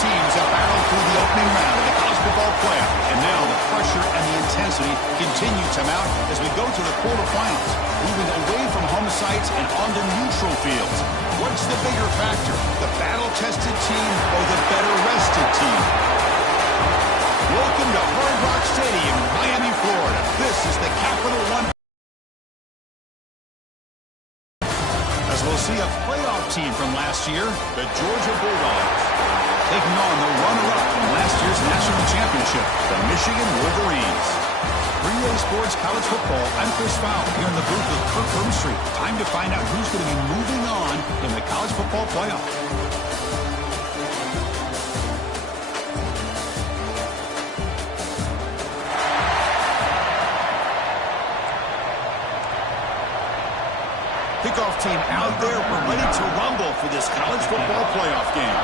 teams have battled through the opening round of the college football playoff, and now the pressure and the intensity continue to mount as we go to the quarterfinals, moving away from home sites and onto neutral fields. What's the bigger factor, the battle-tested team or the better-rested team? Welcome to Hard Rock Stadium in Miami, Florida. This is the Capital One. As we'll see a playoff team from last year, the Georgia Bulldogs, taking on the runner-up from last year's national championship, the Michigan Wolverines. 3A Sports College Football, I'm Chris Fowl, here in the booth with Kirk Hermstreet. Time to find out who's going to be moving on in the college football playoff. Kickoff team out there, we're ready to rumble for this college football playoff game.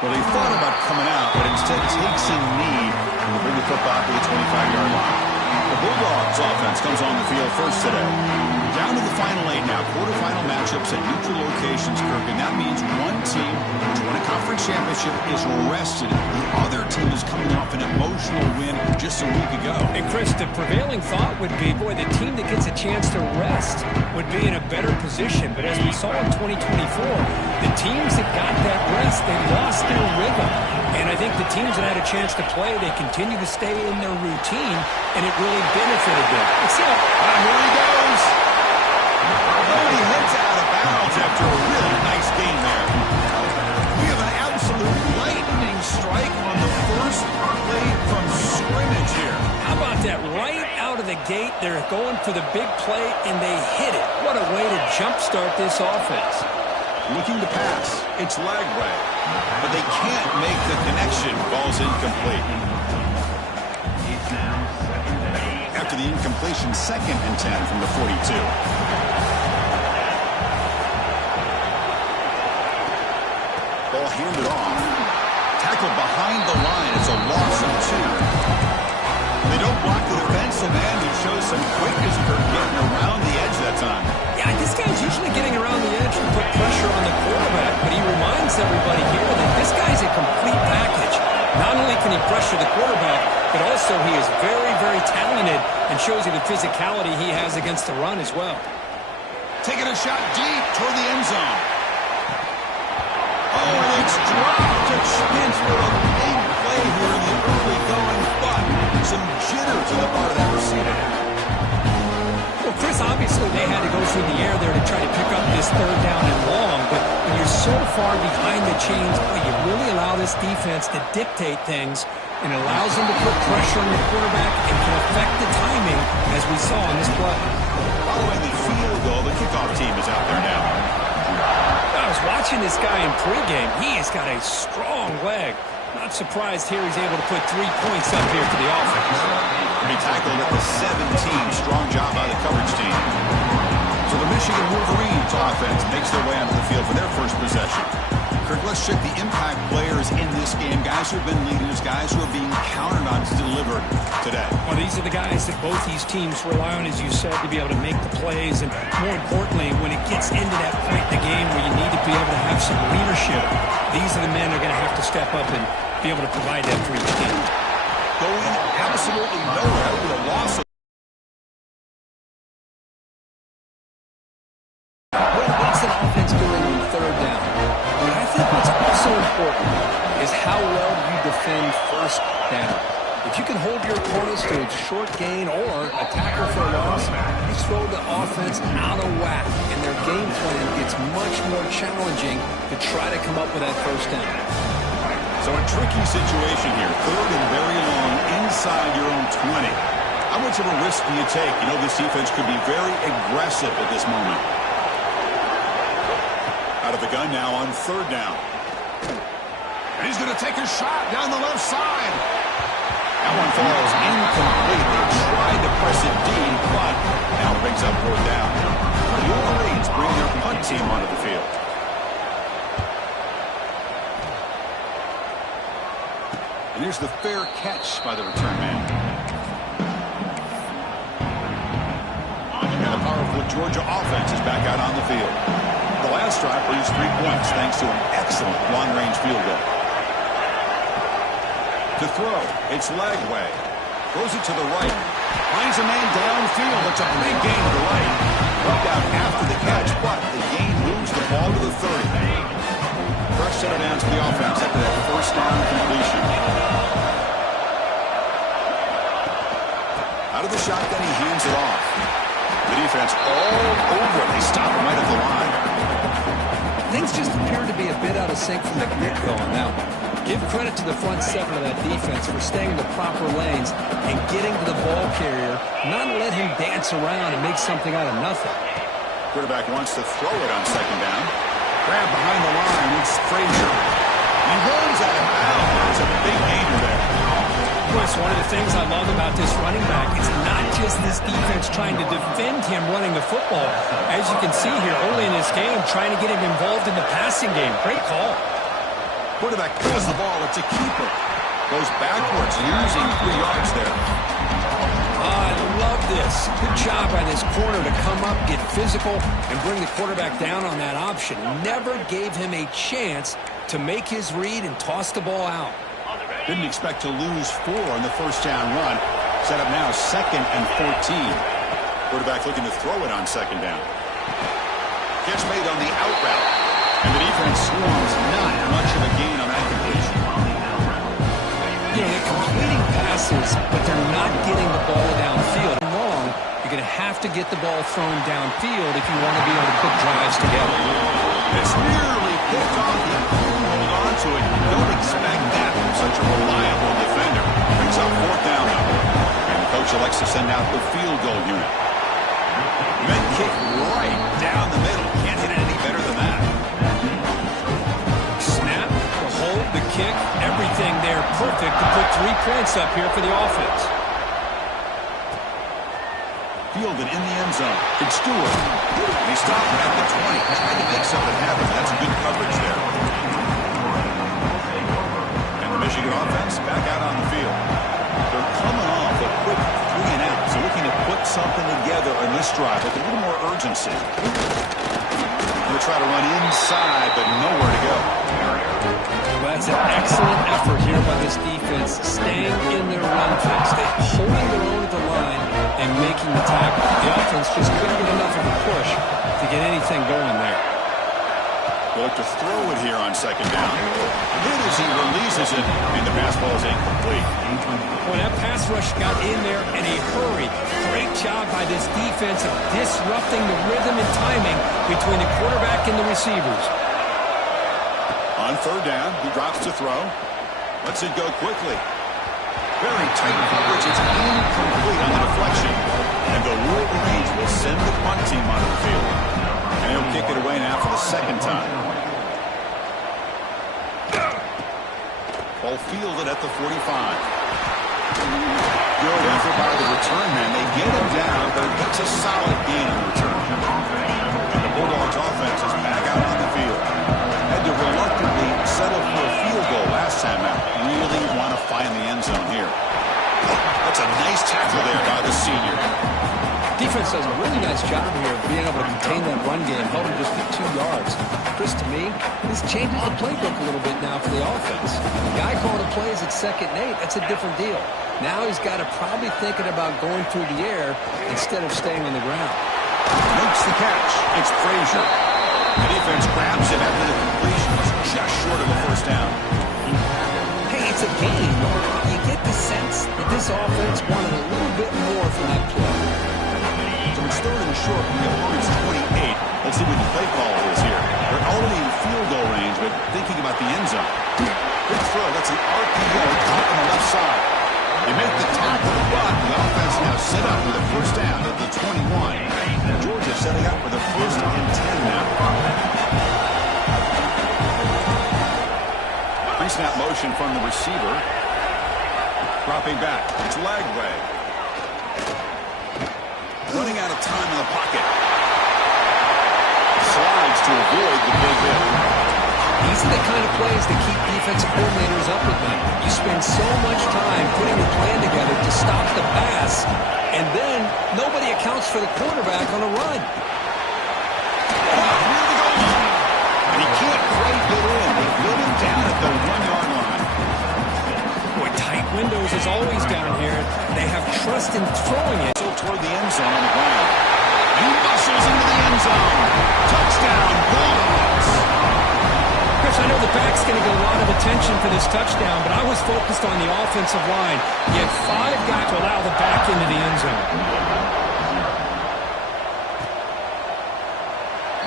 Well, he thought about coming out, but instead takes a knee and will bring the football to the 25-yard line. The Bulldogs offense comes on the field first today. Down to the final 8 now, quarterfinal matchups at neutral locations, Kirk, and that means one team which won a conference championship is rested. The other team is coming off an emotional win just a week ago. And Chris, the prevailing thought would be, boy, the team that gets a chance to rest would be in a better position. But as we saw in 2024, the teams that got that rest, they lost their rhythm. And I think the teams that had a chance to play, they continue to stay in their routine, and it really benefited them. Here he goes. Oh, he heads out of bounds after a really nice game there. We have an absolute lightning strike on the first play from scrimmage here. How about that? Right out of the gate, they're going for the big play, and they hit it. What a way to jumpstart this offense. Looking to pass. It's Lagway. But they can't make the connection. Ball's incomplete. After the incompletion, 2nd and 10 from the 42. Ball handed off. Tackled behind the line. It's a loss of 2. They don't block the defensive end. He shows some quickness for getting around the edge that time. Yeah, this guy's usually getting around the edge and put pressure on the quarterback, but he reminds everybody here that this guy's a complete package. Not only can he pressure the quarterback, but also he is very, very talented and shows you the physicality he has against the run as well. Taking a shot deep toward the end zone. Oh, it's dropped to chance for a big play here in the early going, but some jitters on the part of that receiver. Well, Chris, obviously they had to go through the air there to try to pick up this 3rd down and long, but when you're so far behind the chains, boy, you really allow this defense to dictate things, and it allows them to put pressure on the quarterback and can affect the timing, as we saw in this play. Following the field goal, the kickoff team is out there now. I was watching this guy in pregame. He has got a strong leg. Not surprised here he's able to put 3 points up here for the offense. He tackled at the 17. Strong job by the coverage team. So the Michigan Wolverines offense makes their way onto the field for their first possession. Kirk, let's check the impact players in this game. Guys who have been leaders, guys who are being counted on to deliver today. Well, these are the guys that both these teams rely on, as you said, to be able to make the plays. And more importantly, when it gets into that point in the game where you need to be able to have some leadership, these are the men that are going to have to step up and be able to provide that for each team. Going absolutely nowhere. That would be a loss of. What's an offense doing on 3rd down? But I think what's also important is how well you defend 1st down. If you can hold your opponents to a short gain or a tackle for a loss, you throw the offense out of whack, and their game plan gets much more challenging to try to come up with that 1st down. So a tricky situation here. 3rd and very long inside your own 20. How much of a risk do you take? You know, this defense could be very aggressive at this moment. Out of the gun now on 3rd down. And he's going to take a shot down the left side. That one falls incomplete. They tried to press it deep, but now brings up 4th down. The Wolverines bring their punt team onto the field. And here's the fair catch by the return man. And the powerful Georgia offense is back out on the field. The last drive produced 3 points thanks to an excellent long-range field goal. To throw, it's Lagway. Throws it to the right. Finds a man downfield. It's a big gain to the right. Brought down after the catch, but the gain moves the ball to the 30. Fresh set of downs for the offense after that first down completion. Out of the shotgun, he hands it off. The defense all over it. They stop him right at the line. Things just appear to be a bit out of sync from the get-go on that one. Give credit to the front seven of that defense for staying in the proper lanes and getting to the ball carrier, not let him dance around and make something out of nothing. Quarterback wants to throw it on second down. Grab behind the line. It's Frazier. He runs out of bounds. That's a big gainer there. Of course, one of the things I love about this running back is not just this defense trying to defend him running the football. As you can see here early in this game, trying to get him involved in the passing game. Great call. Quarterback throws the ball. It's a keeper. Goes backwards, losing 3 yards there. I love this. Good job by this corner to come up, get physical, and bring the quarterback down on that option. Never gave him a chance to make his read and toss the ball out. Didn't expect to lose 4 on the first down run. Set up now 2nd and 14. Quarterback looking to throw it on second down. Catch made on the out route. And the defense swarms not much of a gain on that completion. You know, they're completing passes, but they're not getting the ball downfield. Wrong, you're going to have to get the ball thrown downfield if you want to be able to put drives together. It's nearly picked off. He couldn't hold on to it. You don't expect that from such a reliable defender. Brings up 4th down, though. And the coach elects to send out the field goal unit. Men kick right down the middle. Can't hit it any better than that. Snap, the hold, the kick, everything there perfect to put 3 points up here for the offense. Fielded in the end zone. It's Stewart. And he stopped at the 20. Trying to make something happen. That's good coverage there. And the Michigan offense back out on the field. They're coming off a quick 3 and out. So looking to put something together on this drive with a little more urgency. They'll try to run inside, but nowhere to go. Well, that's an excellent effort here by this defense, staying in their run fix. They're holding their own at the line and making the tackle. The offense just couldn't get enough of a push to get anything going there. They'll look to throw it here on second down. Hit as he releases it, and the pass ball is incomplete. Well, that pass rush got in there in a hurry. Great job by this defense of disrupting the rhythm and timing between the quarterback and the receivers. On 3rd down, he drops to throw. Lets it go quickly. Very tight coverage. It's incomplete on the deflection. And the Wolverines will send the punt team onto the field. And he'll kick it away now for the 2nd time. Ball fielded at the 45. Good effort by the return man. They get him down, but it's a solid gain on the return. And the Bulldogs offense is back out on the field. Had to reluctantly settle for a field goal last time out. Really want to find the end zone here. That's a nice tackle there by the senior. Defense does a really nice job here of being able to contain that run game, held him just to 2 yards. Chris, to me, this changes the playbook a little bit now for the offense. The guy calling the plays at 2nd and 8, that's a different deal. Now he's got to probably thinking about going through the air instead of staying on the ground. Makes the catch. It's Frazier. The defense grabs him after the completion. It's just short of a 1st down. Hey, it's a game. You get the sense that this offense wanted a little bit more from that play. So it's 3rd and short from the opponent's 28. Let's see what the play call is here. They're already in field goal range, but thinking about the end zone. Good throw. That's an RPO caught on the left side. They make the tackle, but the offense now set up with a 1st down at the 21. Georgia setting up for the 1st and 10 now. Pre-snap motion from the receiver. Dropping back. It's Lagway. Running out of time in the pocket. Slides to avoid the big hit. These are the kind of plays that keep defensive coordinators up at night. You spend so much time putting a plan together to stop the pass, and then nobody accounts for the quarterback on a run. Near the goal line. windows as always down here. They have trust in throwing it. So toward the end zone on the ground. He muscles into the end zone. Touchdown, Bulldogs. Chris, I know the back's going to get a lot of attention for this touchdown, but I was focused on the offensive line. You had 5 guys to allow the back into the end zone.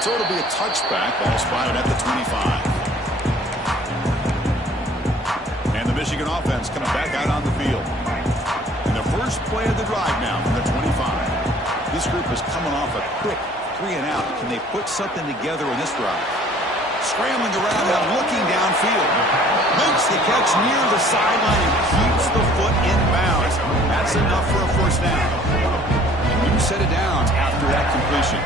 So it'll be a touchback. Ball spotted at the 25. And the Michigan offense coming back out on the field. And the first play of the drive now from the 25. This group is coming off a quick 3 and out. Can they put something together in this drive? Scrambling around now, looking downfield. Makes the catch near the sideline and keeps the foot in bounds. That's enough for a first down. And you set it down after that completion.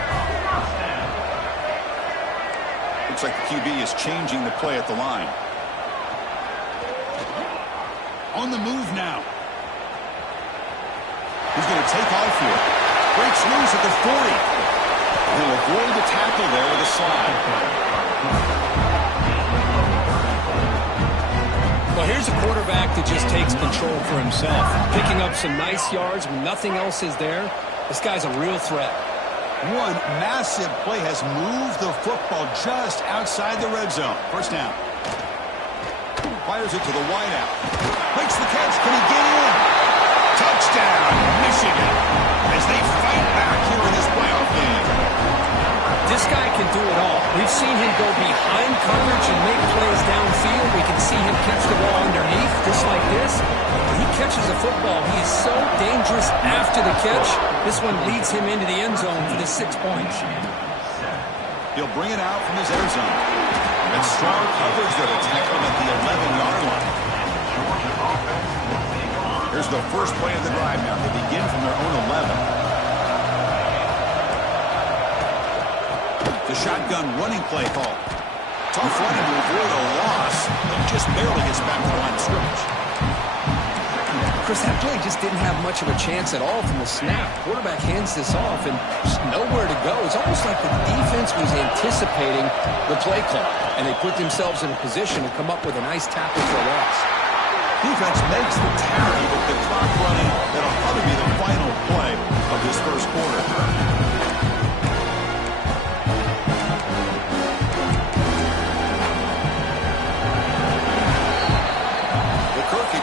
Looks like the QB is changing the play at the line. On the move now. He's going to take off here. Breaks loose at the 40. He'll avoid the tackle there with a slide. Well, here's a quarterback that just takes control for himself. Picking up some nice yards when nothing else is there. This guy's a real threat. One massive play has moved the football just outside the red zone. First down. Fires it to the wideout. Makes the catch. Can he get in? Touchdown, Michigan, as they fight back here in this playoff game. This guy can do it all. We've seen him go behind coverage and make plays downfield. We can see him catch the ball underneath, just like this. When he catches a football, he is so dangerous after the catch. This one leads him into the end zone for the 6 points. He'll bring it out from his end zone. And strong coverage there to tackle him at the 11-yard line. Here's the first play of the drive now. They begin from their own 11. The shotgun running play call. Tough running to avoid a loss, but just barely gets back to the line of scrimmage. Chris, that play just didn't have much of a chance at all from the snap. Quarterback hands this off and just nowhere to go. It's almost like the defense was anticipating the play call, and they put themselves in a position to come up with a nice tackle for a loss. Defense makes the carry, but the clock running, that'll probably be the final play of this first quarter.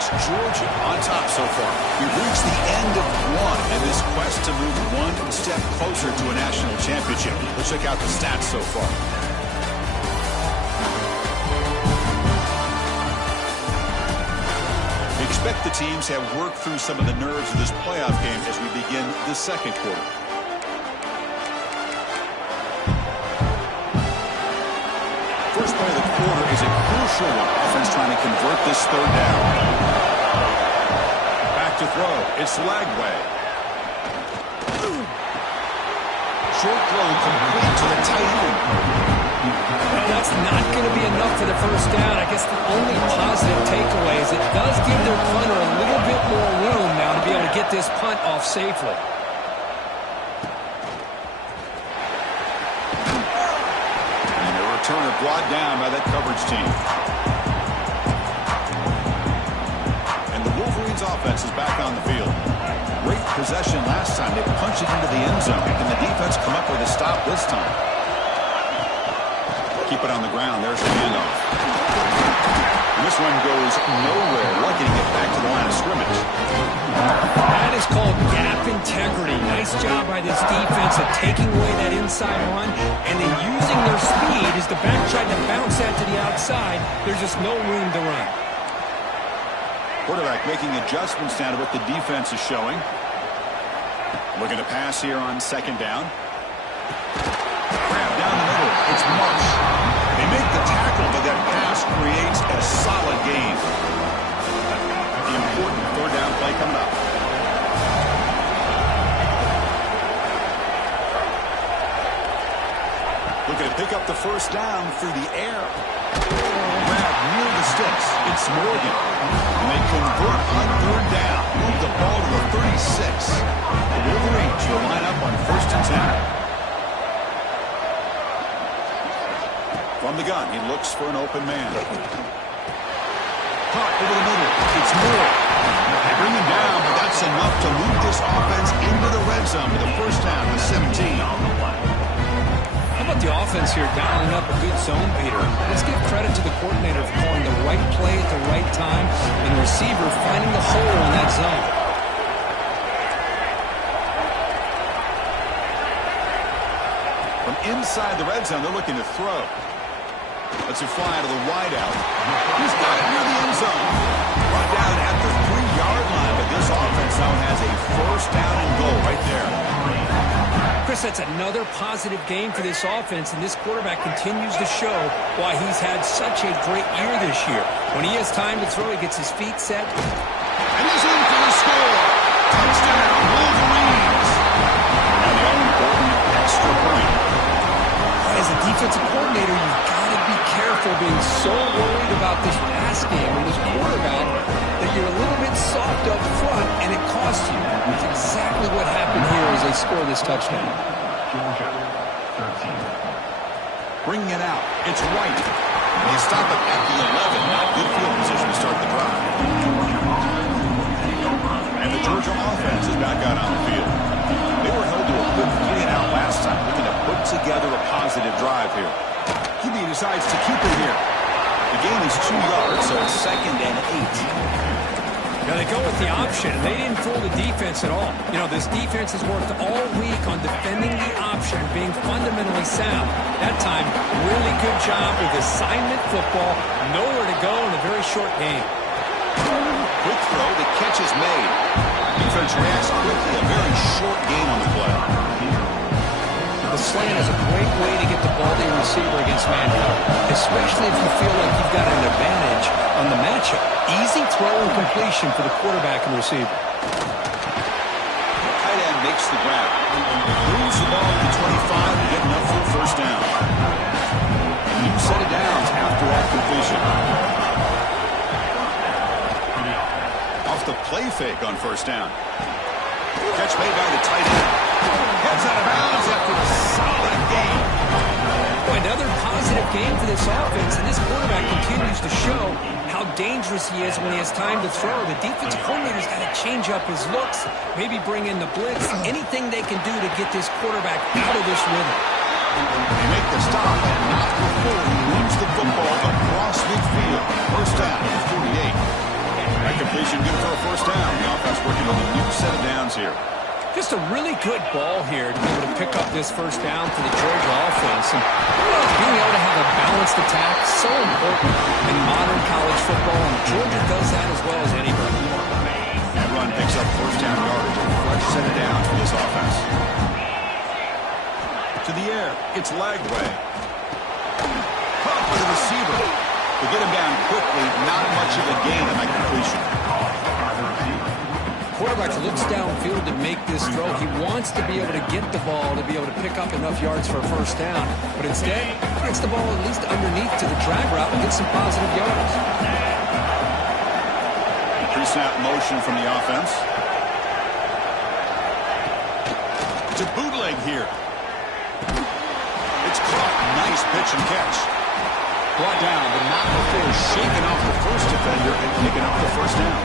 Georgia on top so far. We've reached the end of one in this quest to move one step closer to a national championship. Let's check out the stats so far. We expect the teams have worked through some of the nerves of this playoff game as we begin the second quarter. First play of the quarter is a crucial one. Offense trying to convert this third down. To throw. It's Lagway. Short throw complete to the tight end. Well, that's not going to be enough for the first down. I guess the only positive takeaway is it does give their punter a little bit more room now to be able to get this punt off safely. And a returner brought down by that coverage team. Offense is back on the field. Great possession last time. They punched it into the end zone. Can the defense come up with a stop this time? Keep it on the ground. There's the handoff. And this one goes nowhere. Lucky to get back to the line of scrimmage. That is called gap integrity. Nice job by this defense of taking away that inside run and then using their speed as the back tried to bounce that to the outside. There's just no room to run. Quarterback making adjustments down to what the defense is showing. Looking to pass here on second down. Grab down the middle. It's Marsh. They make the tackle, but that pass creates a solid gain. The important third down play coming up. Looking to pick up the first down through the air. Grab near the sticks. It's Morgan. And they convert on third down. Move the ball to the 36. The Wolverines will line up on 1st and 10. From the gun, he looks for an open man. caught over the middle. It's more. They bring him down, but that's enough to move this offense into the red zone with the first half of 17. How about the offense here dialing up a good zone, Peter? Let's give credit to the coordinator for calling the right play at the right time and the receiver finding the hole in that zone. From inside the red zone, they're looking to throw. Let's it fly to the wideout. He's got it near the end zone. Brought down at the 3-yard line, but this offense now has a first down and goal right there. Chris, that's another positive game for this offense, and this quarterback continues to show why he's had such a great year this year. When he has time to throw, he gets his feet set. And he's in for the score. Touchdown, Wolverines. And the all-important extra point. As a defensive coordinator, you've got to be careful being so worried about this pass game and this quarterback that you're a little bit soft up front, and it costs you. It's exactly what happened here as they score this touchdown. Georgia, 13. Bringing it out. It's White. They stop it at the 11. Not good field position to start the drive. And the Georgia offense is back out on the field. They were held to a good 3-and-out last time, looking to put together a positive drive here. QB decides to keep it here. The gain is 2 yards, so it's 2nd and 8. Now they go with the option. They didn't fool the defense at all. You know, this defense has worked all week on defending the option, being fundamentally sound. That time, really good job with assignment football. Nowhere to go in a very short game. Quick throw, the catch is made. Defense reacts quickly, a very short gain on the play. The slant is a great way to get the ball to your receiver against man coverage, especially if you feel like you've got an advantage on the matchup. Easy throw and completion for the quarterback and receiver. Tight end makes the grab. Moves the ball to the 25 to get enough for a first down. New set of downs after that completion. Off the play fake on first down. Catch made by the tight end. Heads out of bounds after a solid game. Boy, another positive game for this offense, and this quarterback continues to show how dangerous he is when he has time to throw. The defensive coordinator's got to change up his looks, maybe bring in the blitz, anything they can do to get this quarterback out of this rhythm. They make the stop, and not before he moves the football across midfield. First down, 48. That completion good for a first down. The offense working with a new set of downs here. Just a really good ball here to be able to pick up this first down for the Georgia offense. And being able to have a balanced attack, so important in modern college football, and Georgia does that as well as anybody. That run picks up first down yardage, a fresh set of downs for this offense. To the air, it's Lagway. Caught for the receiver. To get him down quickly, not much of a gain on that completion. Quarterback looks downfield to make this throw. He wants to be able to get the ball to be able to pick up enough yards for a first down. But instead, he gets the ball at least underneath to the drag route and gets some positive yards. Pre-snap motion from the offense. It's a bootleg here. It's caught. Nice pitch and catch. Brought down, but not before shaking off the first defender and picking up the first down.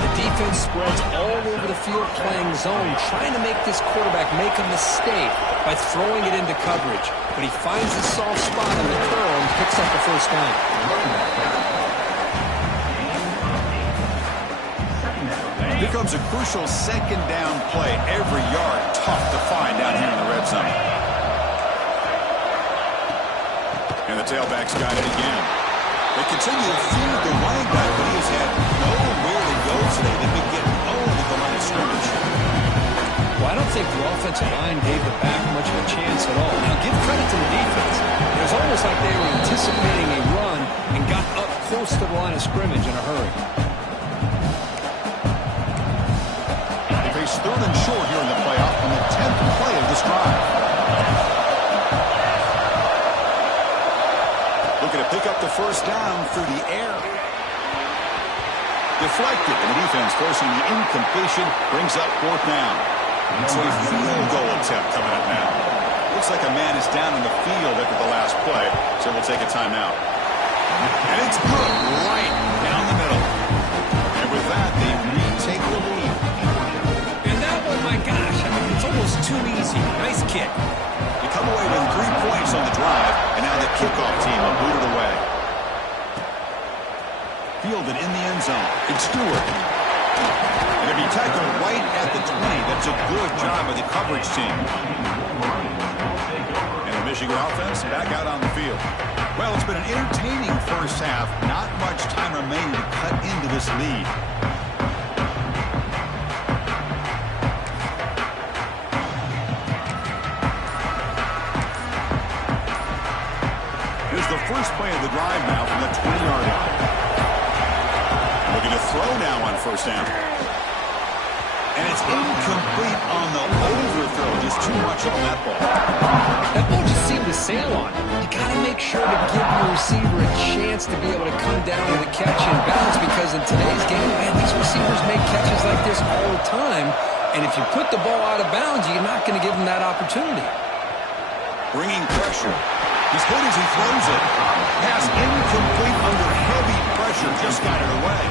The defense spreads all over the field playing zone, trying to make this quarterback make a mistake by throwing it into coverage. But he finds the soft spot on the curl and picks up the first down. Here comes a crucial second down play. Every yard tough to find down here in the red zone. And the tailback's got it again. They continue to feed the running back, but he has had nowhere to go today. They've been getting owned at the line of scrimmage. Well, I don't think the offensive line gave the back much of a chance at all. Now, give credit to the defense. It was almost like they were anticipating a run and got up close to the line of scrimmage in a hurry. They face third and short here in the playoff on the 10th play of this drive. Looking to pick up the first down through the air. Deflected, and the defense forcing the incompletion brings up fourth down. So a field goal attempt coming up now. Looks like a man is down in the field after the last play, so we'll take a timeout. And it's good right down the middle. And with that, they retake the lead. And that one, my gosh, I mean, it's almost too easy. Nice kick. They come away with 3 points on the drive, and now the kickoff team will boot it away. Fielded in the end zone. It's Stewart. And to be tackled right at the 20. That's a good job by the coverage team. And the Michigan offense back out on the field. Well, it's been an entertaining first half. Not much time remaining to cut into this lead. Here's the first play of the drive now from the 20-yard line. Looking to throw now on first down. And it's incomplete on the overthrow. Just too much on that ball. That ball just seemed to sail on it. You got to make sure to give your receiver a chance to be able to come down with a catch and bounce, because in today's game, man, these receivers make catches like this all the time. And if you put the ball out of bounds, you're not going to give them that opportunity. Bringing pressure. He's good as he throws it. Pass incomplete under heavy pressure. Just got it away.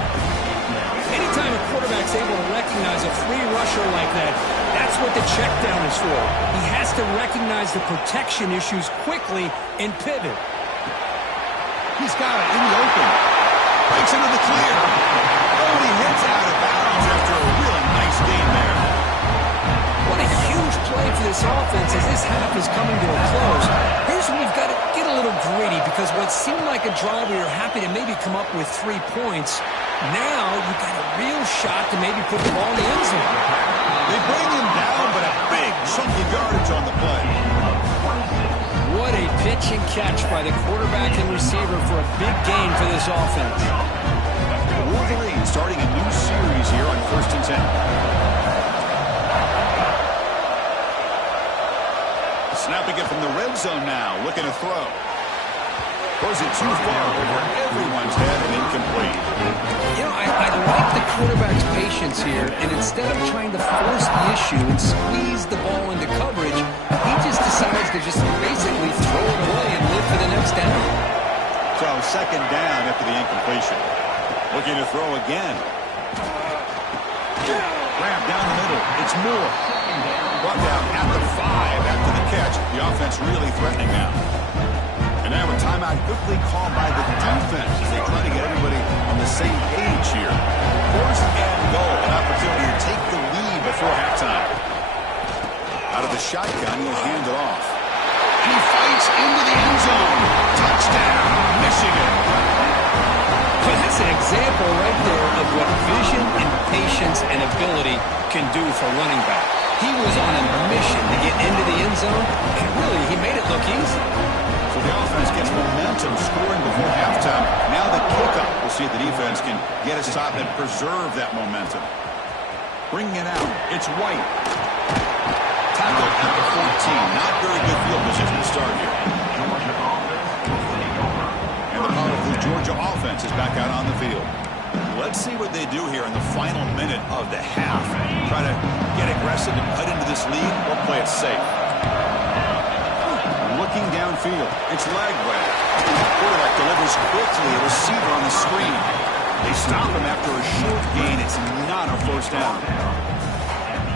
Anytime a quarterback's able to recognize a free rusher like that, that's what the check down is for. He has to recognize the protection issues quickly and pivot. He's got it in the open. Breaks into the clear. Oh, he hits out of bounds after a really nice gain there. What a huge play for this offense as this half is coming to a close. Here's where we've got to get a little greedy, because what seemed like a drive we were happy to maybe come up with 3 points, now you've got a real shot to maybe put the ball in the end zone. They bring him down, but a big chunk of yardage on the play. What a pitch and catch by the quarterback and receiver for a big gain for this offense. The Wolverines starting a new series here on 1st and 10. Snapping it from the red zone now, looking to throw. Throws it too far over everyone's head and incomplete. You know, I like the quarterback's patience here, and instead of trying to force the issue and squeeze the ball into coverage, he just decides to just basically throw it away and live for the next down. So 2nd down after the incompletion. Looking to throw again. Grab down the middle. It's Moore. Brought down at the 5 after the catch. The offense really threatening now. And now a timeout quickly called by the defense as they try to get everybody on the same page here. 1st and goal. An opportunity to take the lead before halftime. Out of the shotgun, he'll hand it off. And he fights into the end zone. Touchdown, Michigan. But that's an example right there of what vision and patience and ability can do for running back. He was on a mission to get into the end zone, and really, he made it look easy. So the offense gets momentum scoring before halftime. Now the kickoff. We'll see if the defense can get a stop and preserve that momentum. Bringing it out. It's White. Tackled at the 14. Not very good field position to start here. And the powerful Georgia offense is back out on the field. Let's see what they do here in the final minute of the half. Try to get aggressive and cut into this lead, or play it safe. Looking downfield. It's Lagway. Quarterback delivers quickly. A receiver on the screen. They stop him after a short gain. It's not a 1st down.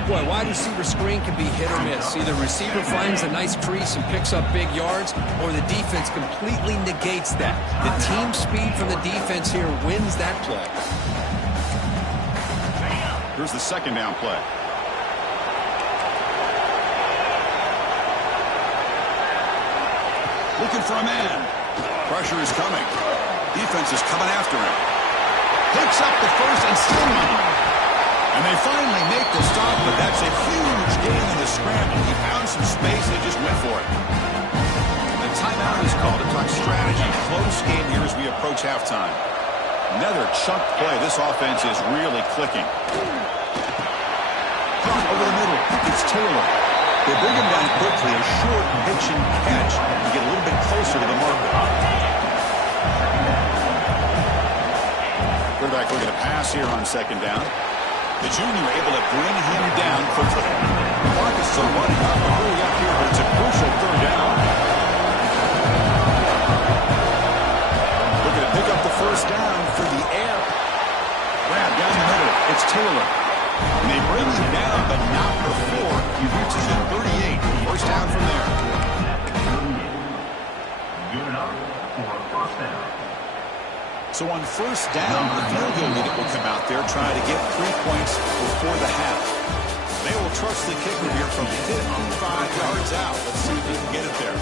Boy, wide receiver screen can be hit or miss. Either receiver finds a nice crease and picks up big yards, or the defense completely negates that. The team speed from the defense here wins that play. Here's the 2nd down play. Looking for a man. Pressure is coming. Defense is coming after him. Picks up the 1st and still one. And they finally make the stop, but that's a huge gain in the scramble. He found some space and just went for it. The timeout is called to talk strategy. Close game here as we approach halftime. Another chunk play. This offense is really clicking. Over the middle. It's Taylor. They bring him down quickly. A short pitch and catch to get a little bit closer to the marker. Quarterback looking to pass here on 2nd down. The junior able to bring him down quickly. The clock is still running up. We're really up here, but it's a crucial 3rd down. Looking to Wheeler. And they bring him down, but not before he reaches the 38. First down from there. Good enough for a first down. So on first down, the field goal unit will come out there trying to get 3 points before the half. They will trust the kicker here from 55 yards out. Let's see if he can get it there.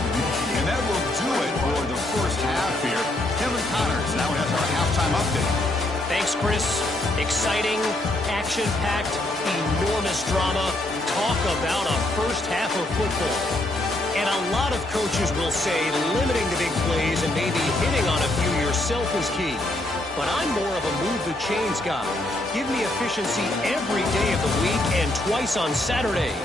And that will do it for the first half here. Kevin Connors now has our halftime update. Thanks, Chris. Exciting, action-packed, enormous drama. Talk about a first half of football. And a lot of coaches will say limiting the big plays and maybe hitting on a few yourself is key. But I'm more of a move-the-chains guy. Give me efficiency every day of the week and twice on Saturday.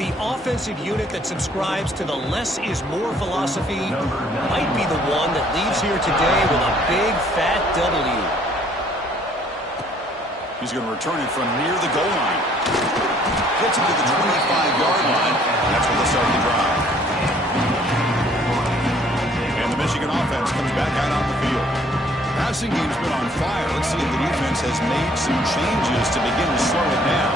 The offensive unit that subscribes to the less is more philosophy might be the one that leaves here today with a big, fat W. He's going to return it from near the goal line. Gets it to the 25-yard line. That's where they start the drive. And the Michigan offense comes back out on the field. Passing game's been on fire. Let's see if the defense has made some changes to begin to slow it down.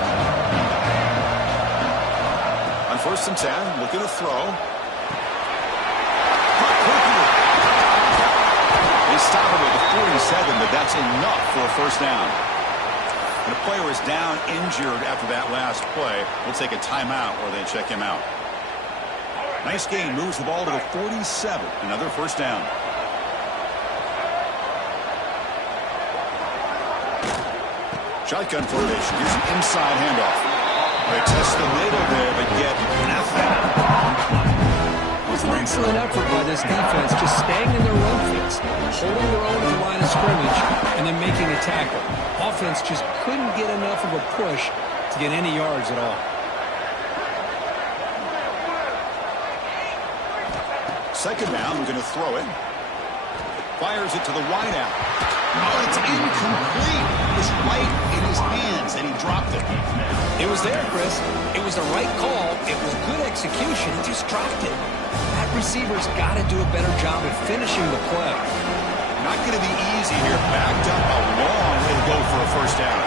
On 1st and 10, looking to throw. They stop it at the 47, but that's enough for a first down. And a player is down injured after that last play. We'll take a timeout where they check him out. Nice gain, moves the ball to the 47. Another first down. Shotgun formation. Here's an inside handoff. They test the middle there, but get nothing. It was an excellent effort by this defense, just staying in their run fits, holding their own at the line of scrimmage, and then making a tackle. Offense just couldn't get enough of a push to get any yards at all. Second down, we're going to throw it. Fires it to the wideout. Oh, it's incomplete. It was right in his hands, and he dropped it. It was there, Chris. It was the right call. It was good execution. He just dropped it. That receiver's got to do a better job at finishing the play. Not going to be easy here. Backed up a long way to go for a first down.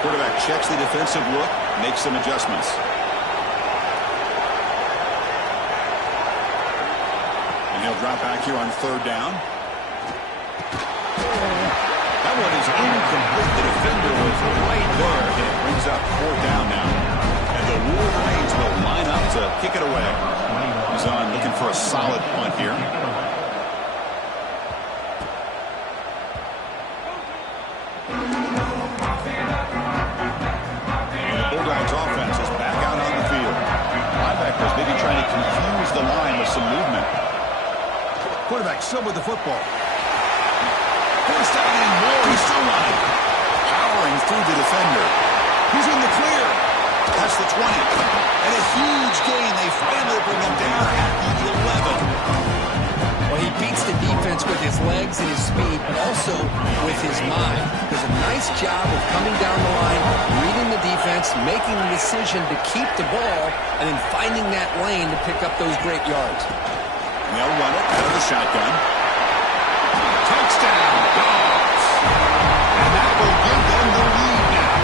Quarterback checks the defensive look, makes some adjustments. And he'll drop back here on 3rd down. That one is incomplete. The defender was right there, and it brings up 4th down now. And the Wolverines will line up to kick it away. He's on looking for a solid punt here. And the Bulldogs offense is back out on the field. Linebackers maybe trying to confuse the line with some movement. Quarterback still with the football. First down and more. He's still on it. Powering through the defender. He's in the clear. That's the 20. And a huge gain. They finally bring him down at the 11. Well, he beats the defense with his legs and his speed, but also with his mind. Does a nice job of coming down the line, reading the defense, making the decision to keep the ball, and then finding that lane to pick up those great yards. And they'll run it out of the shotgun. Touchdown, Dogs. And that will give them the lead now.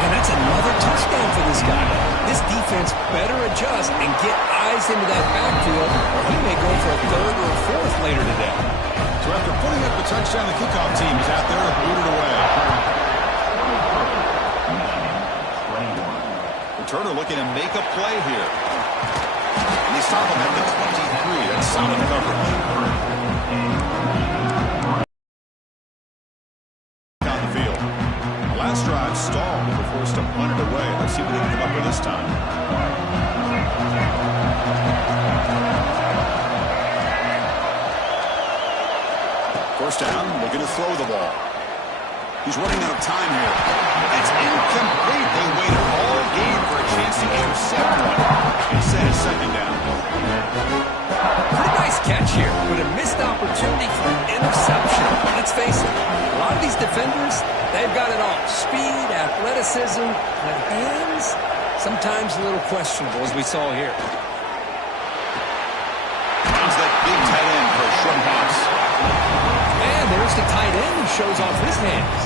And that's another touchdown for this guy. This defense better adjust and get eyes into that backfield, or he may go for a 3rd or a 4th later today. So after putting up the touchdown, the kickoff team is out there to boot it away. Returner looking to make a play here. And they stop him at the 23. That's solid coverage. On the field. The last drive stalled. They were forced to punt it away. Let's see what they can come up with this time. First down, we're going to throw the ball. He's running out of time here. It's incomplete. They waited all game for a chance to intercept one. Instead, it's 2nd down. Pretty nice catch here, but a missed opportunity for an interception. Let's face it, a lot of these defenders, they've got it all. Speed, athleticism, but hands, sometimes a little questionable, as we saw here. Finds that big tight end for a short pass. And there's the tight end who shows off his hands.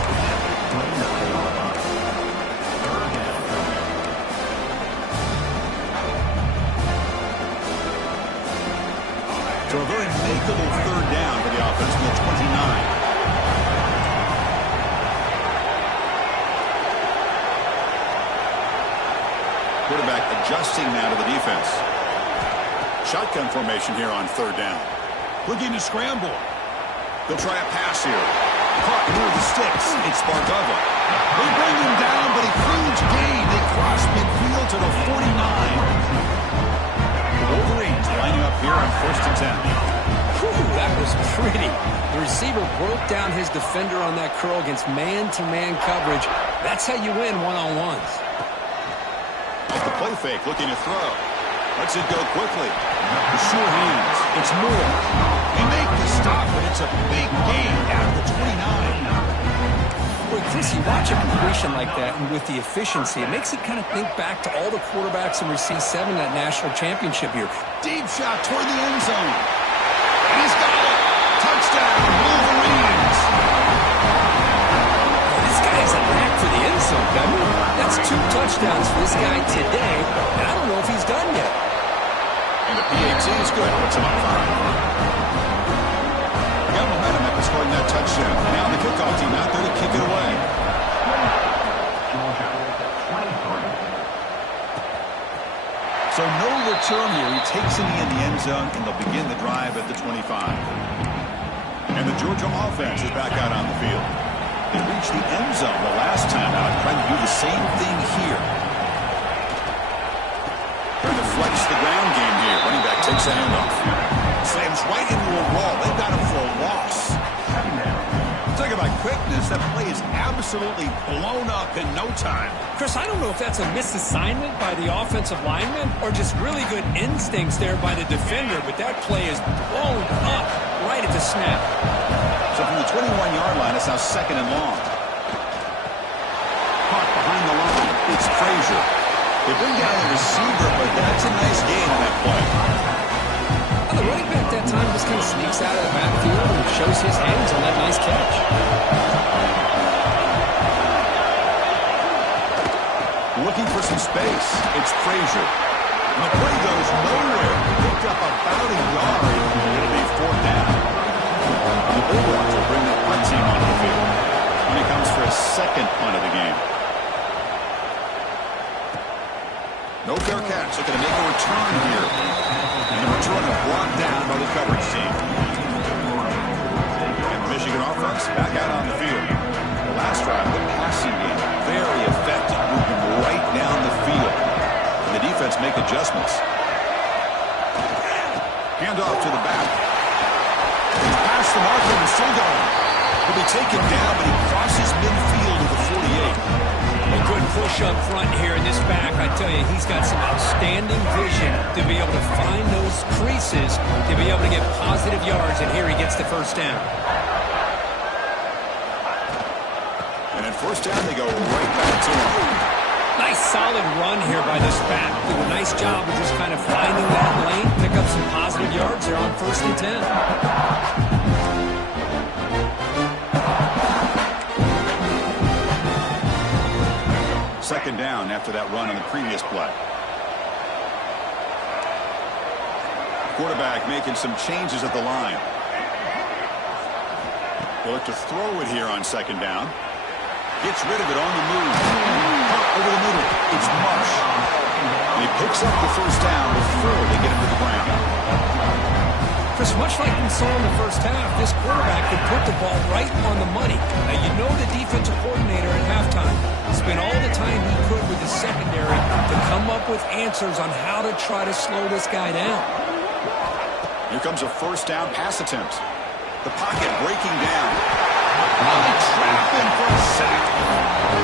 So a very makeable third down for the offense from the 29. Quarterback adjusting now to the defense. Shotgun formation here on third down. Looking to scramble. They'll try a pass here. Caught near the sticks. It's Bardova. They bring him down, but a huge gain. They cross midfield to the 49. The Wolverines lining up here on 1st and 10. Whew, that was pretty. The receiver broke down his defender on that curl against man-to-man coverage. That's how you win one-on-ones. The play fake, looking to throw. Lets it go quickly. The sure hands. It's Moore. They make the stop, but it's a big gain out of the 29. Boy, Chris, you watch a completion like that, and with the efficiency, it makes you kind of think back to all the quarterbacks in Receive 7 that national championship year. Deep shot toward the end zone. And he's got it. Touchdown, Wolverines. This guy has a knack for the end zone, doesn't he? That's 2 touchdowns for this guy today, and I don't know if he's done yet. And the PAT is good. Puts him up 5. Got momentum after scoring that touchdown. Now the kickoff team out there to kick it away. So no return here. He takes it in the end zone, and they'll begin the drive at the 25. And the Georgia offense is back out on the field. They reached the end zone the last time out, trying to do the same thing here. Trying to flex the ground game here. Running back takes a handoff. Slams right into a wall. They've got him for a loss. Talk about quickness. That play is absolutely blown up in no time. Chris, I don't know if that's a misassignment by the offensive lineman or just really good instincts there by the defender, but that play is blown up right at the snap. So from the 21-yard line, it's now 2nd and long. Caught behind the line. It's Frazier. They bring down the receiver, but that's a nice gain on that play. Well, the running back that time just kind of sneaks out of the backfield and shows his hands on that nice catch. Looking for some space. It's Frazier. And the play goes nowhere. Picked up about a yard. It'll be 4th down. The Bulldogs will bring the punt team onto the field when he comes for a 2nd punt of the game. No fair catch. Looking to make a return here. And the returner brought down by the coverage team. And the Michigan offense back out on the field. The last drive, the passing game, very effective, moving right down the field. And the defense make adjustments. Handoff to the back. He's past the marker and still going. He'll be taken down, but he crosses midfield to the 48. A good push up front here in this back. I tell you, he's got some outstanding vision to be able to find those creases, to be able to get positive yards, and here he gets the 1st down. And at 1st down, they go right back to him. Nice solid run here by this back. Did a nice job of just kind of finding that lane, pick up some positive yards there on 1st and 10. 2nd down after that run on the previous play. Quarterback making some changes at the line. They'll look to throw it here on 2nd down. Gets rid of it on the move. Over the middle. It's Marsh. And he picks up the 1st down before they get him to the ground. Chris, much like we saw in the 1st half, this quarterback could put the ball right on the money. Now, you know the defensive coordinator at halftime spent all the time he could with the secondary to come up with answers on how to try to slow this guy down. Here comes a 1st down pass attempt. The pocket breaking down. They trap him for a sack.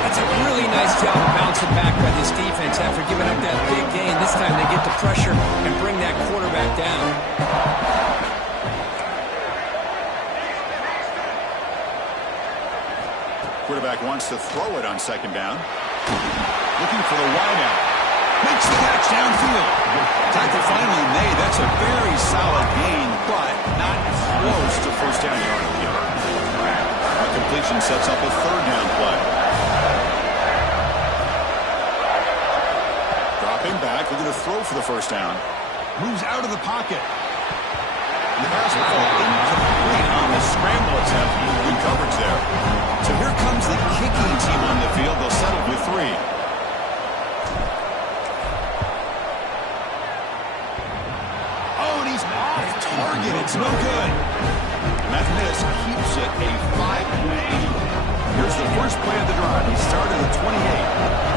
That's a really nice job of bouncing back by this defense after giving up that big gain. This time they get the pressure and bring that quarterback down. Quarterback wants to throw it on 2nd down. Looking for the wideout. Makes the catch downfield. Tackle finally made. That's a very solid gain, but not close to 1st down yard. A completion sets up a 3rd down play. throw for the first down. Moves out of the pocket. The pass will fall incomplete on the scramble attempt. Good coverage there. So here comes the kicking team on the field. They'll settle with 3. Oh, and he's off target. It's no good. And that miss keeps it a 5-point lead. Here's the first play of the drive. He started at 28.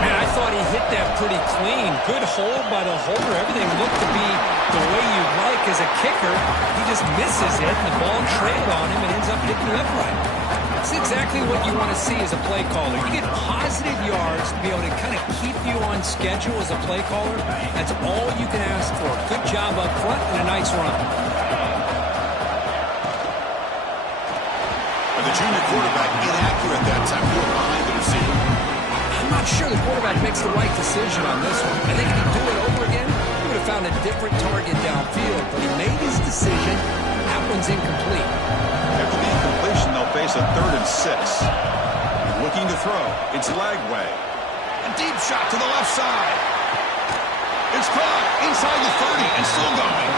Man, I thought he hit that pretty clean. Good hold by the holder. Everything looked to be the way you'd like as a kicker. He just misses it, and the ball trailed on him and ends up hitting the upright. That's exactly what you want to see as a play caller. You get positive yards to be able to kind of keep you on schedule as a play caller. That's all you can ask for. Good job up front and a nice run. And the junior quarterback inaccurate that time, behind the receiver. I'm not sure the quarterback makes the right decision on this one. I think if he'd do it over again, he would have found a different target downfield. But he made his decision. That one's incomplete. After the incompletion, they'll face a 3rd and 6. Looking to throw. It's Lagway. A deep shot to the left side. It's caught inside the 30 and still going.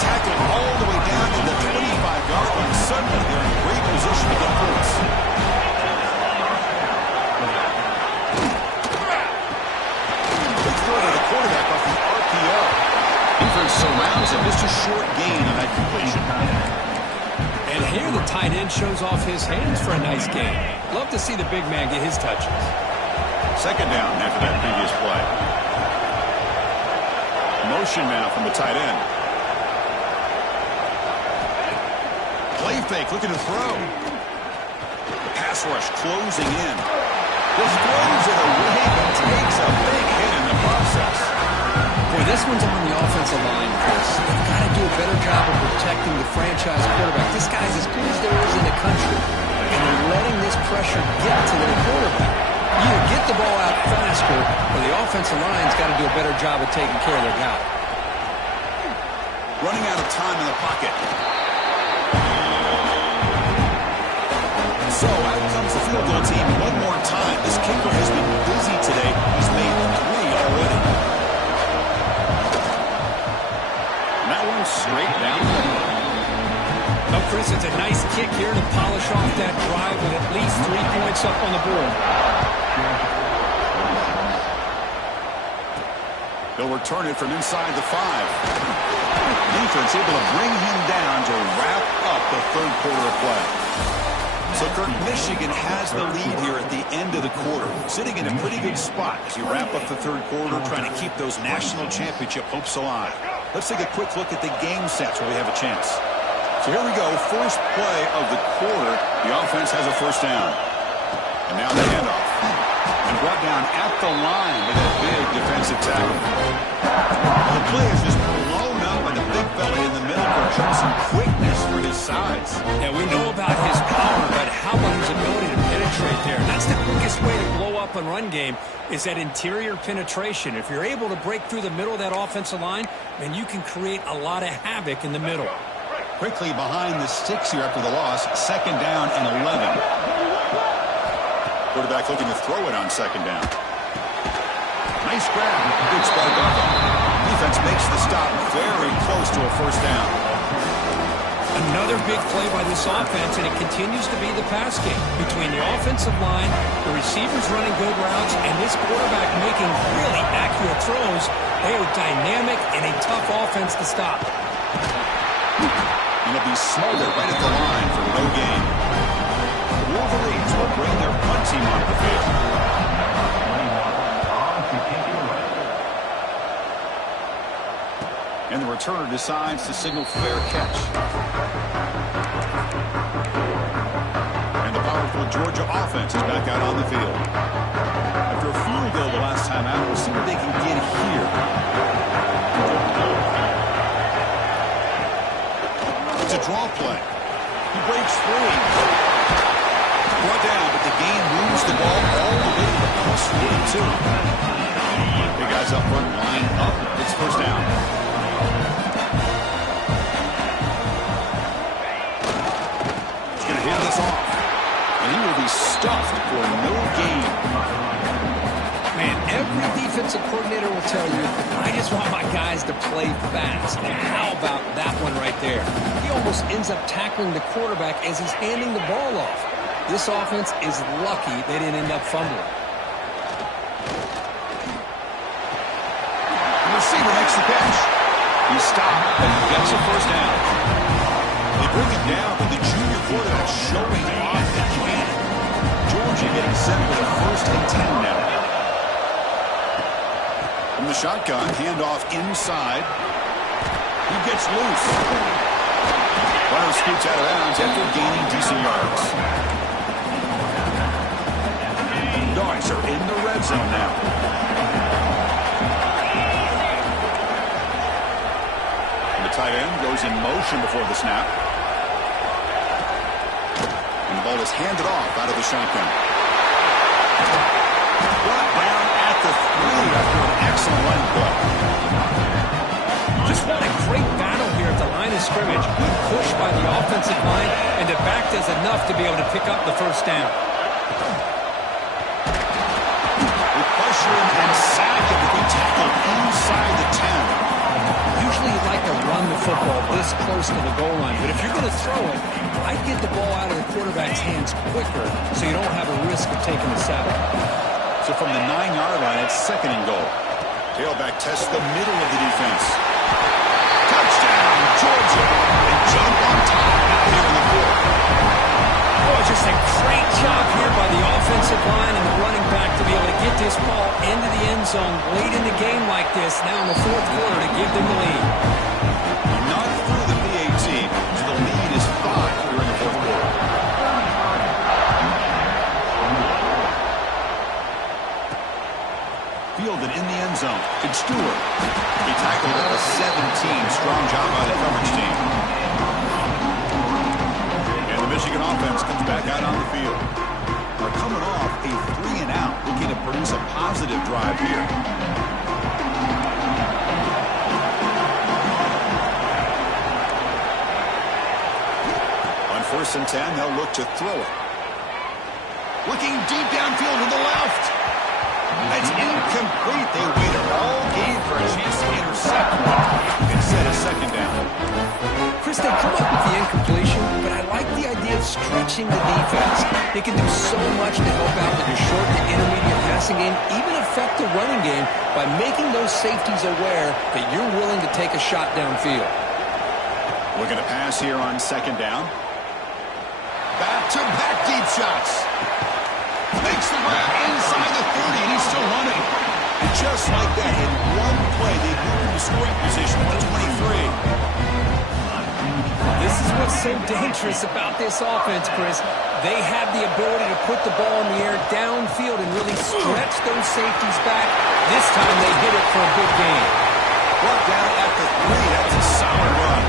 Tackled all the way down to the 25-yard line. Suddenly, they're in great position to get points. Quarterback off the RPO. Defense surrounds him. Just a short gain on that completion. And here the tight end shows off his hands for a nice gain. Love to see the big man get his touches. 2nd down after that previous play. Motion now from the tight end. Play fake, looking to throw. The pass rush closing in. Just throws it away, but takes a big hit in the process. Boy, this one's on the offensive line, Chris. They've got to do a better job of protecting the franchise quarterback. This guy's as good as there is in the country, and they're letting this pressure get to their quarterback. You either get the ball out faster, or the offensive line's got to do a better job of taking care of their guy. Running out of time in the pocket. So out comes the field goal team one more time. This kicker has been busy today. He's made 3 already. And that one's straight down. Oh, Chris, it's a nice kick here to polish off that drive with at least 3 points up on the board. They'll return it from inside the 5. Defense able to bring him down to wrap up the 3rd quarter of play. So, Kirk, Michigan has the lead here at the end of the quarter, sitting in a pretty good spot as you wrap up the 3rd quarter, trying to keep those national championship hopes alive. Let's take a quick look at the game sets where we have a chance. So here we go, first play of the quarter. The offense has a 1st down. And now the handoff. And brought down at the line with that big defensive tackle. The play is just blown up by the big fella in the middle for some quickness for his size. Yeah, we know about his power, but how about his ability to penetrate there? And that's the quickest way to blow up a run game is that interior penetration. If you're able to break through the middle of that offensive line, then you can create a lot of havoc in the middle. Quickly behind the sticks here after the loss, 2nd down and 11. Quarterback looking to throw it on 2nd down. Nice grab. Good spike up. Defense makes the stop very close to a 1st down. Another big play by this offense, and it continues to be the pass game. Between the offensive line, the receivers running good routes, and this quarterback making really accurate throws, they are dynamic and a tough offense to stop. And it'll be smothered right at the line for no gain. The Wolverines will bring their punt team onto the field. And the returner decides to signal fair catch. And the powerful Georgia offense is back out on the field. After a field goal the last time out, we'll see what they can get here. It's a draw play. He breaks free. Brought down, but the game moves the ball all the way to the +42. Big guys up front, line up. It's 1st down. He's going to hand this off. And he will be stuffed for no gain. Man, every defensive coordinator will tell you, I just want my guys to play fast. And how about that one right there? He almost ends up tackling the quarterback as he's handing the ball off. This offense is lucky they didn't end up fumbling. The receiver makes the catch. He stopped, but he gets a first down. They bring it down, but the junior quarterback showing off the cannon. Georgia getting set with a 1st and 10 now. From the shotgun, handoff inside. He gets loose. Runner scoots out of bounds after gaining decent yards. Dogs are in the red zone now. And the tight end goes in motion before the snap. And the ball is handed off out of the shotgun. Brought down at the 3 after an excellent running play. Just what a great battle here at the line of scrimmage. Good push by the offensive line, and the back does enough to be able to pick up the first down. We pressure him and sack him with a tackle inside the 10. Usually you'd like to run the football this close to the goal line, but if you're going to throw it, I'd get the ball out of the quarterback's hands quicker so you don't have a risk of taking the sack. So from the 9-yard line, it's 2nd and goal. Tailback tests the middle of the defense. Touchdown, Georgia. And jump on top out here in the 4th. Oh, just a great job here by the offensive line and the running back to be able to get this ball into the end zone late in the game like this, now in the 4th quarter to give them the lead. Not through the PAT, so the lead is 5 during the 4th quarter. Fielded in the end zone. It's Stewart. He tackled at the 17. Strong job by the coverage team. And the Michigan offense comes back out on the field. They're coming off a 3-and-out, looking to produce a positive drive here. On 1st and 10, they'll look to throw it. Looking deep downfield to the left. That's incomplete. They waited all game for a chance to intercept one. Instead of 2nd down. Chris, they come up with the incompletion, but I like the idea of stretching the defense. They can do so much to help out with your short to intermediate passing game, even affect the running game by making those safeties aware that you're willing to take a shot downfield. Looking to pass here on 2nd down. Back-to-back deep shots. Makes the grab inside the 30, and he's still running. And just like that, in one play, they moved into scoring position at the 23. This is what's so dangerous about this offense, Chris. They have the ability to put the ball in the air downfield and really stretch those safeties back. This time they hit it for a big gain. Brought down at the 3. That was a solid run.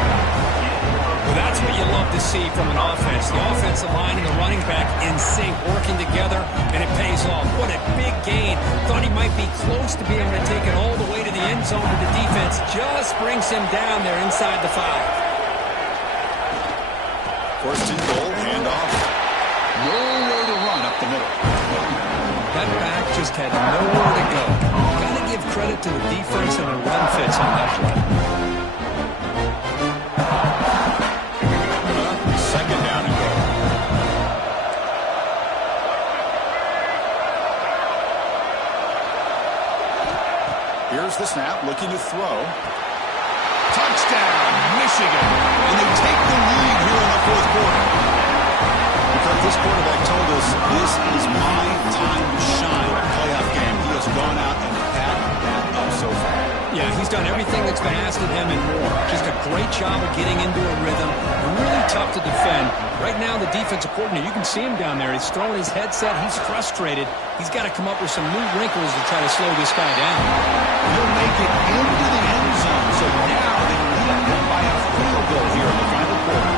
Well, that's what you love to see from an offense. The offensive line and the running back in sync, working together, and it pays off. What a big gain. Thought he might be close to being able to take it all the way to the end zone, but the defense just brings him down there inside the 5. 1st and goal, handoff. Nowhere to run up the middle. That back just had nowhere to go. Got to give credit to the defense and the run fits on that play. 2nd down and goal. Here's the snap, looking to throw. Touchdown, Michigan. And they take the lead here in the 4th quarter. Because this quarterback told us, this is my time to shine. Playoff game. He has gone out and packed that up so far. Yeah, he's done everything that's been asked of him and more. Just a great job of getting into a rhythm. Really tough to defend. Right now, the defensive coordinator, you can see him down there. He's throwing his headset. He's frustrated. He's got to come up with some new wrinkles to try to slow this guy down. He'll make it into the end zone. So now they lead them by a field goal here in the final quarter.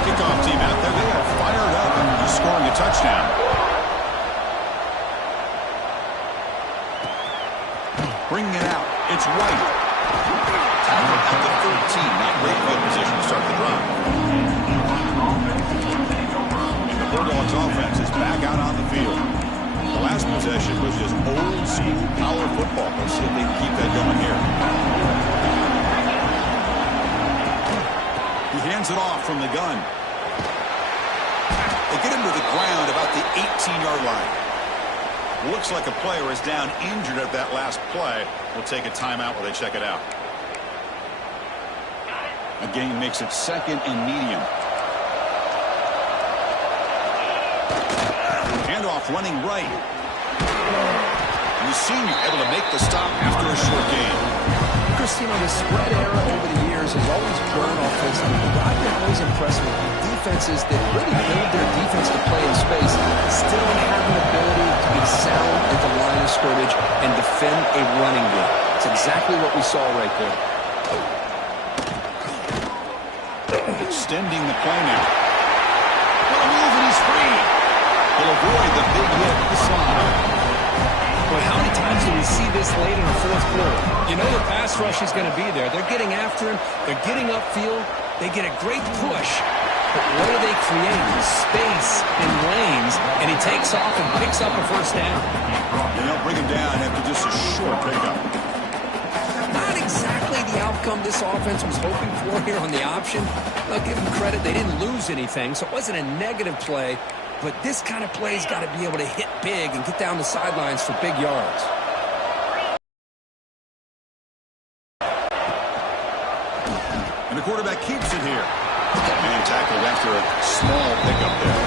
Kickoff team out there. They are fired up and just scoring a touchdown. Bringing it out. It's White. Tackled at the 13. Not great field position to start the drive. And the Bulldogs offense is back out on the field. The last possession was just old school power football. Let's see if they can keep that going here. He hands it off from the gun. They get him to the ground about the 18-yard line. Looks like a player is down injured at that last play. We'll take a timeout while they check it out. A gain makes it second and medium. Handoff running right. The senior able to make the stop after a short gain. Christine, the spread era over the years has always grown offensively. But I've been always impressed with defenses that really build their defense to play in space, still have an ability to be sound at the line of scrimmage and defend a running game. It's exactly what we saw right there. Extending the play now. What a move, and he's free. He'll avoid the big hit at the slide. Boy, how many times do we see this late in the fourth quarter? You know the pass rush is going to be there. They're getting after him. They're getting upfield. They get a great push. But what do they create? Space and lanes, and he takes off and picks up a first down. And they'll bring him down after just a short pickup. Not exactly the outcome this offense was hoping for here on the option. I'll give them credit. They didn't lose anything, so it wasn't a negative play. But this kind of play's got to be able to hit big and get down the sidelines for big yards. And the quarterback keeps it here. And tackled after a small pickup there.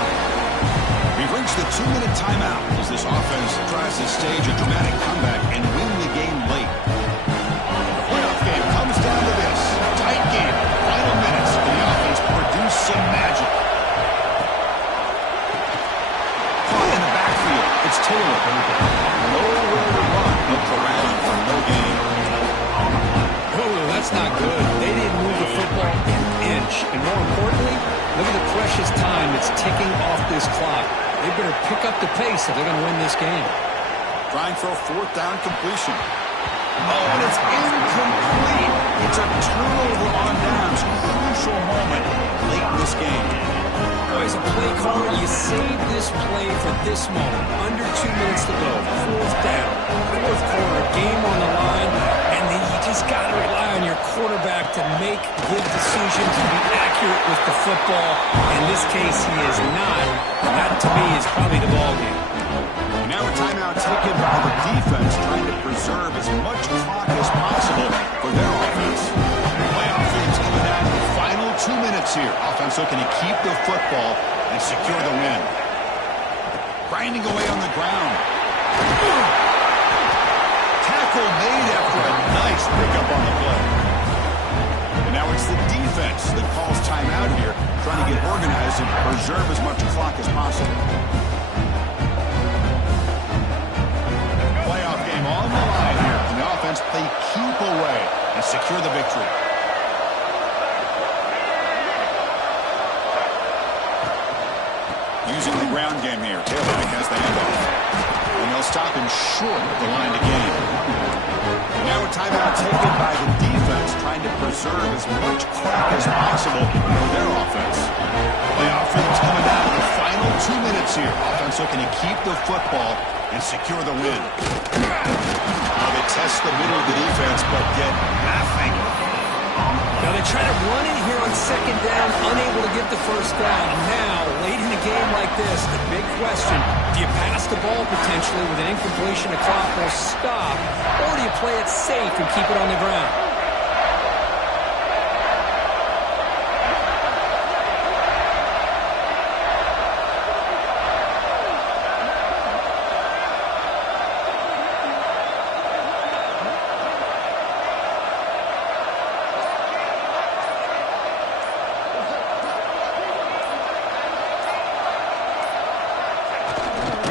We've reached the 2-minute timeout as this offense tries to stage a dramatic comeback and win the game late. The playoff game comes down to this. Tight game. Final minutes. And the offense produced some magic. Caught in the backfield. It's Taylor. Nowhere to run. Looked around for no gain. Oh, that's not good. They didn't move the football an inch. And more importantly, look at the precious time that's ticking off this clock. They better pick up the pace if they're going to win this game. Trying for a fourth down completion. Oh, and it's incomplete. It's a turnover on downs. Crucial moment late in this game. As a play caller, you save this play for this moment. Under 2 minutes to go. Fourth down. Fourth quarter. Game on the line. And then you just got to rely on your quarterback to make good decisions and be accurate with the football. In this case, he is not. That, to me, is probably the ball game. Now a timeout taken by the defense, trying to preserve as much clock as possible for their offense. Playoff games coming out in the final 2 minutes here. Offense looking to keep the football and secure the win. Grinding away on the ground. Tackle made after a nice pickup on the play. And now it's the defense that calls timeout here, trying to get organized and preserve as much clock as possible. Playoff game on the line here. And the offense, they keep away and secure the victory. Using the ground game here. Tailback has the handoff. And they'll stop him short of the line to gain. And now a timeout taken by the defense, trying to preserve as much clock as possible for their offense. Playoff games coming down in the final 2 minutes here. Offense looking to keep the football and secure the win. Now they test the middle of the defense, but get nothing. Now they try to run it here on second down, unable to get the first down. And now, late in a game like this, the big question, do you pass the ball potentially with an incompletion, the clock will stop, or do you play it safe and keep it on the ground?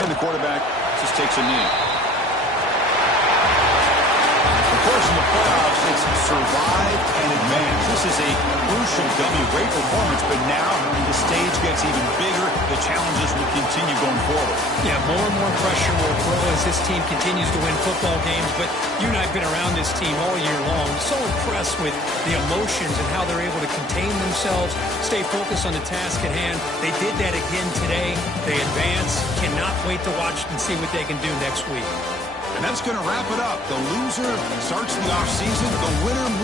The quarterback just takes a knee. Of course, in the playoffs, it's survive and advance. This is a crucial W. Great performance, but now the stage gets even bigger. The challenges will continue going forward. Yeah, more and more pressure will grow as this team continues to win football games. But you and I have been around this team all year long. So impressed with the emotions and how they're able to contain themselves themselves, stay focused on the task at hand. They did that again today. They advance. Cannot wait to watch and see what they can do next week. And that's going to wrap it up. The loser starts the offseason. The winner moves